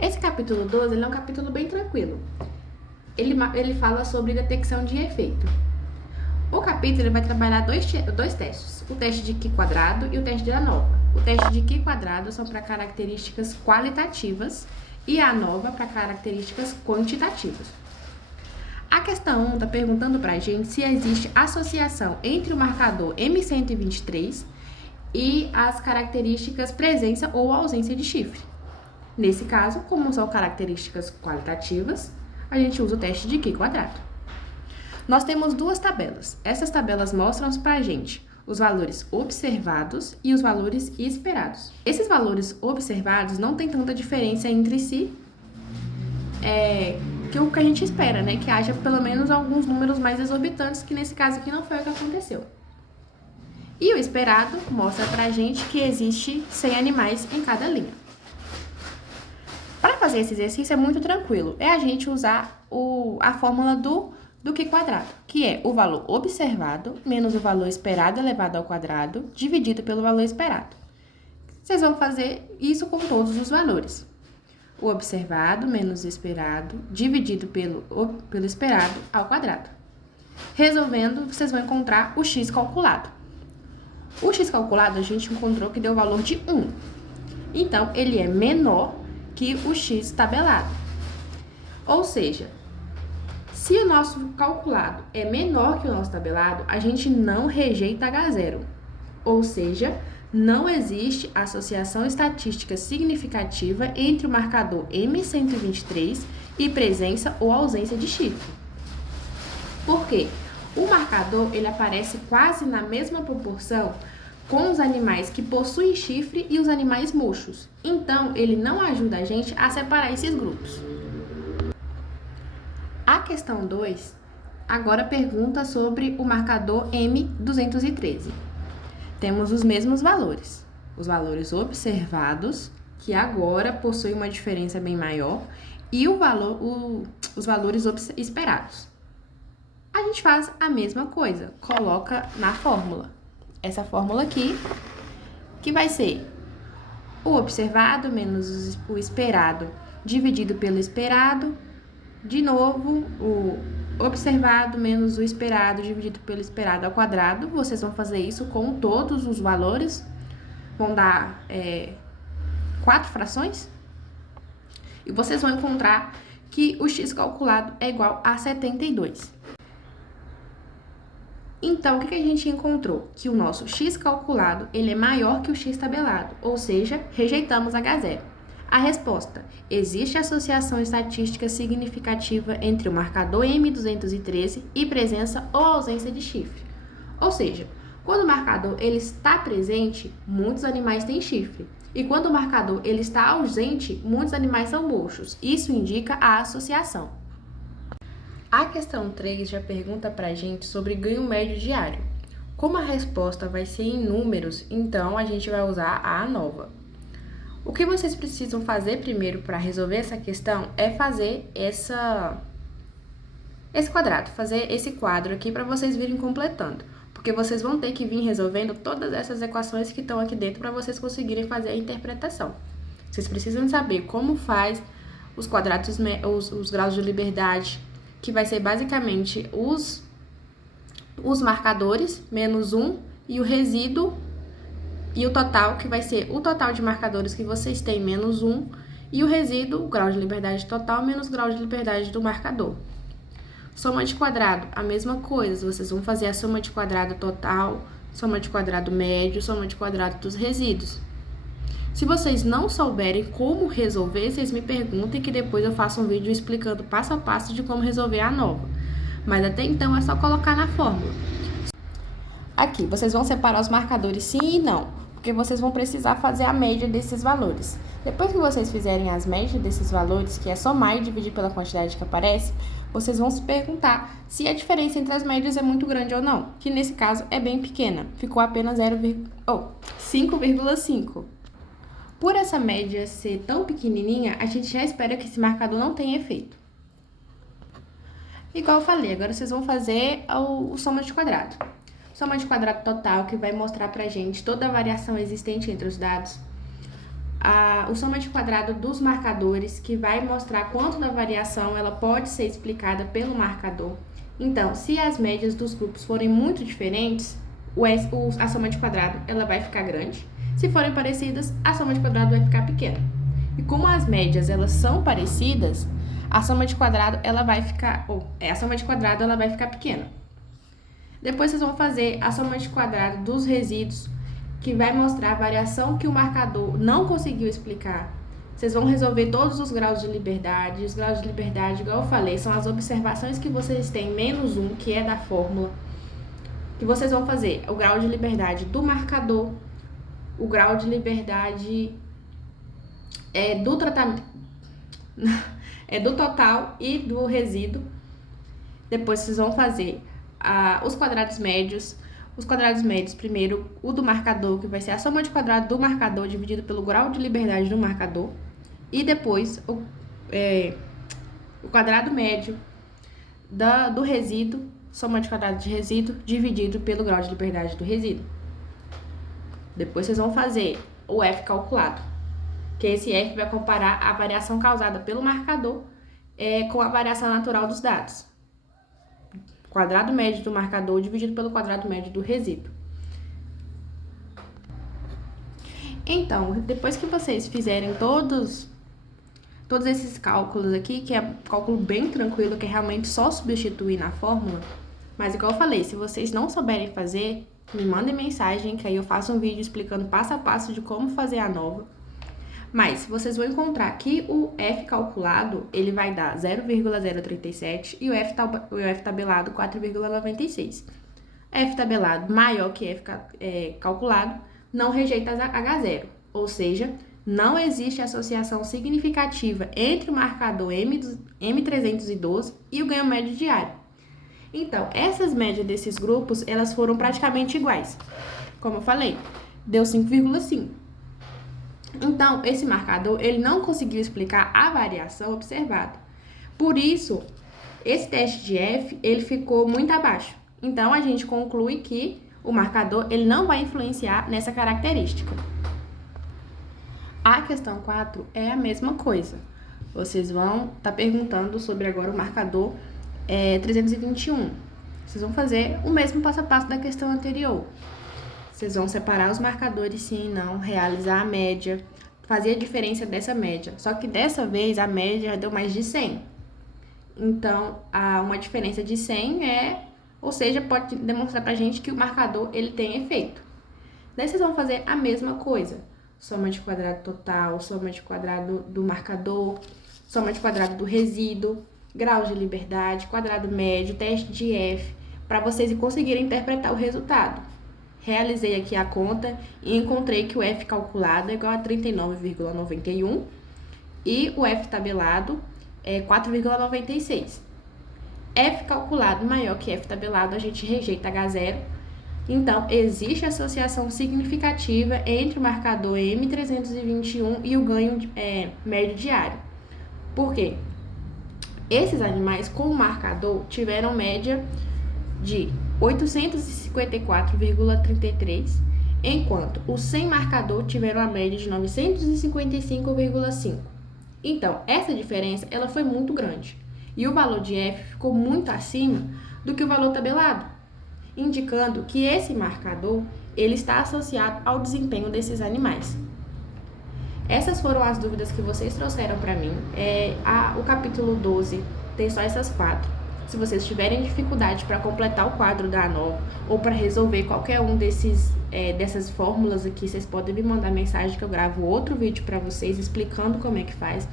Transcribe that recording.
Esse capítulo 12 ele é um capítulo bem tranquilo. Ele fala sobre detecção de efeito. O capítulo ele vai trabalhar dois testes, o teste de Q quadrado e o teste de ANOVA. O teste de Q quadrado são para características qualitativas e a ANOVA para características quantitativas. A questão 1 está perguntando para a gente se existe associação entre o marcador M123 e as características presença ou ausência de chifre. Nesse caso, como são características qualitativas, a gente usa o teste de Q quadrado. Nós temos duas tabelas. Essas tabelas mostram para a gente os valores observados e os valores esperados. Esses valores observados não tem tanta diferença entre si, que o que a gente espera, né? Que haja pelo menos alguns números mais exorbitantes, que nesse caso aqui não foi o que aconteceu. E o esperado mostra pra gente que existe 100 animais em cada linha. Para fazer esse exercício é muito tranquilo. É a gente usar a fórmula do Q quadrado, que é o valor observado menos o valor esperado elevado ao quadrado, dividido pelo valor esperado. Vocês vão fazer isso com todos os valores. O observado menos o esperado, dividido pelo esperado ao quadrado. Resolvendo, vocês vão encontrar o x calculado. O x calculado a gente encontrou que deu o valor de 1. Então, ele é menor que o x tabelado. Ou seja, se o nosso calculado é menor que o nosso tabelado, a gente não rejeita H0. Ou seja, não existe associação estatística significativa entre o marcador M123 e presença ou ausência de chifre. Por quê? O marcador ele aparece quase na mesma proporção com os animais que possuem chifre e os animais murchos. Então, ele não ajuda a gente a separar esses grupos. A questão 2 agora pergunta sobre o marcador M213. Temos os mesmos valores. Os valores observados, que agora possuem uma diferença bem maior, e os valores esperados. A gente faz a mesma coisa, coloca na fórmula. Essa fórmula aqui, que vai ser o observado menos o esperado dividido pelo esperado. De novo, o observado menos o esperado dividido pelo esperado ao quadrado. Vocês vão fazer isso com todos os valores. Vão dar 4 frações. E vocês vão encontrar que o x calculado é igual a 72. Então, o que a gente encontrou? Que o nosso x calculado ele é maior que o x tabelado, ou seja, rejeitamos H0. A resposta: existe associação estatística significativa entre o marcador M213 e presença ou ausência de chifre. Ou seja, quando o marcador ele está presente, muitos animais têm chifre. E quando o marcador ele está ausente, muitos animais são murchos. Isso indica a associação. A questão 3 já pergunta para a gente sobre ganho médio diário. Como a resposta vai ser em números, então a gente vai usar a ANOVA. O que vocês precisam fazer primeiro para resolver essa questão é fazer esse quadrado, fazer esse quadro aqui para vocês virem completando. Porque vocês vão ter que vir resolvendo todas essas equações que estão aqui dentro para vocês conseguirem fazer a interpretação. Vocês precisam saber como faz os quadrados, os graus de liberdade, que vai ser basicamente os marcadores, menos 1, e o resíduo, e o total, que vai ser o total de marcadores que vocês têm, menos 1, e o resíduo, o grau de liberdade total, menos o grau de liberdade do marcador. Soma de quadrado, a mesma coisa, vocês vão fazer a soma de quadrado total, soma de quadrado médio, soma de quadrado dos resíduos. Se vocês não souberem como resolver, vocês me perguntem que depois eu faço um vídeo explicando passo a passo de como resolver a ANOVA. Mas até então é só colocar na fórmula. Aqui, vocês vão separar os marcadores sim e não, porque vocês vão precisar fazer a média desses valores. Depois que vocês fizerem as médias desses valores, que é somar e dividir pela quantidade que aparece, vocês vão se perguntar se a diferença entre as médias é muito grande ou não, que nesse caso é bem pequena, ficou apenas 5,5. Por essa média ser tão pequenininha, a gente já espera que esse marcador não tenha efeito. Igual eu falei, agora vocês vão fazer o soma de quadrado. Soma de quadrado total, que vai mostrar pra gente toda a variação existente entre os dados. o soma de quadrado dos marcadores, que vai mostrar quanto da variação ela pode ser explicada pelo marcador. Então, se as médias dos grupos forem muito diferentes, a soma de quadrado ela vai ficar grande. Se forem parecidas, a soma de quadrado vai ficar pequena. E como as médias elas são parecidas, a soma de quadrado ela vai ficar pequena. Depois vocês vão fazer a soma de quadrado dos resíduos, que vai mostrar a variação que o marcador não conseguiu explicar. Vocês vão resolver todos os graus de liberdade. Os graus de liberdade, igual eu falei, são as observações que vocês têm menos 1, que é da fórmula. Que vocês vão fazer o grau de liberdade do marcador, o grau de liberdade do tratamento, do total e do resíduo. Depois vocês vão fazer os quadrados médios. Os quadrados médios, primeiro o do marcador, que vai ser a soma de quadrado do marcador dividido pelo grau de liberdade do marcador. E depois o quadrado médio do resíduo, soma de quadrado de resíduo dividido pelo grau de liberdade do resíduo. Depois vocês vão fazer o F calculado, que esse F vai comparar a variação causada pelo marcador com a variação natural dos dados. Quadrado médio do marcador dividido pelo quadrado médio do resíduo. Então, depois que vocês fizerem todos esses cálculos aqui, que é um cálculo bem tranquilo, que é realmente só substituir na fórmula, mas igual eu falei, se vocês não souberem fazer, me mandem mensagem, que aí eu faço um vídeo explicando passo a passo de como fazer a nova. Mas vocês vão encontrar que o F calculado, ele vai dar 0,037 e o F tabelado 4,96. F tabelado maior que F calculado não rejeita H0, ou seja, não existe associação significativa entre o marcador M312 e o ganho médio diário. Então, essas médias desses grupos, elas foram praticamente iguais. Como eu falei, deu 5,5. Então, esse marcador, ele não conseguiu explicar a variação observada. Por isso, esse teste de F, ele ficou muito abaixo. Então, a gente conclui que o marcador, ele não vai influenciar nessa característica. A questão 4 é a mesma coisa. Vocês vão estar perguntando sobre agora o marcador 321. Vocês vão fazer o mesmo passo a passo da questão anterior. Vocês vão separar os marcadores sim e não, realizar a média, fazer a diferença dessa média. Só que dessa vez a média deu mais de 100. Então, uma diferença de 100 ou seja, pode demonstrar pra gente que o marcador ele tem efeito. Daí vocês vão fazer a mesma coisa. Soma de quadrado total, soma de quadrado do marcador, soma de quadrado do resíduo, grau de liberdade, quadrado médio, teste de F, para vocês conseguirem interpretar o resultado. Realizei aqui a conta e encontrei que o F calculado é igual a 39,91 e o F tabelado é 4,96. F calculado maior que F tabelado, a gente rejeita H0. Então, existe associação significativa entre o marcador M321 e o ganho médio diário. Por quê? Esses animais com o marcador tiveram média de 854,33, enquanto os sem marcador tiveram a média de 955,5. Então, essa diferença ela foi muito grande. E o valor de F ficou muito acima do que o valor tabelado, indicando que esse marcador ele está associado ao desempenho desses animais. Essas foram as dúvidas que vocês trouxeram para mim. O capítulo 12 tem só essas 4. Se vocês tiverem dificuldade para completar o quadro da ANOVA ou para resolver qualquer um dessas fórmulas aqui, vocês podem me mandar mensagem que eu gravo outro vídeo para vocês explicando como é que faz.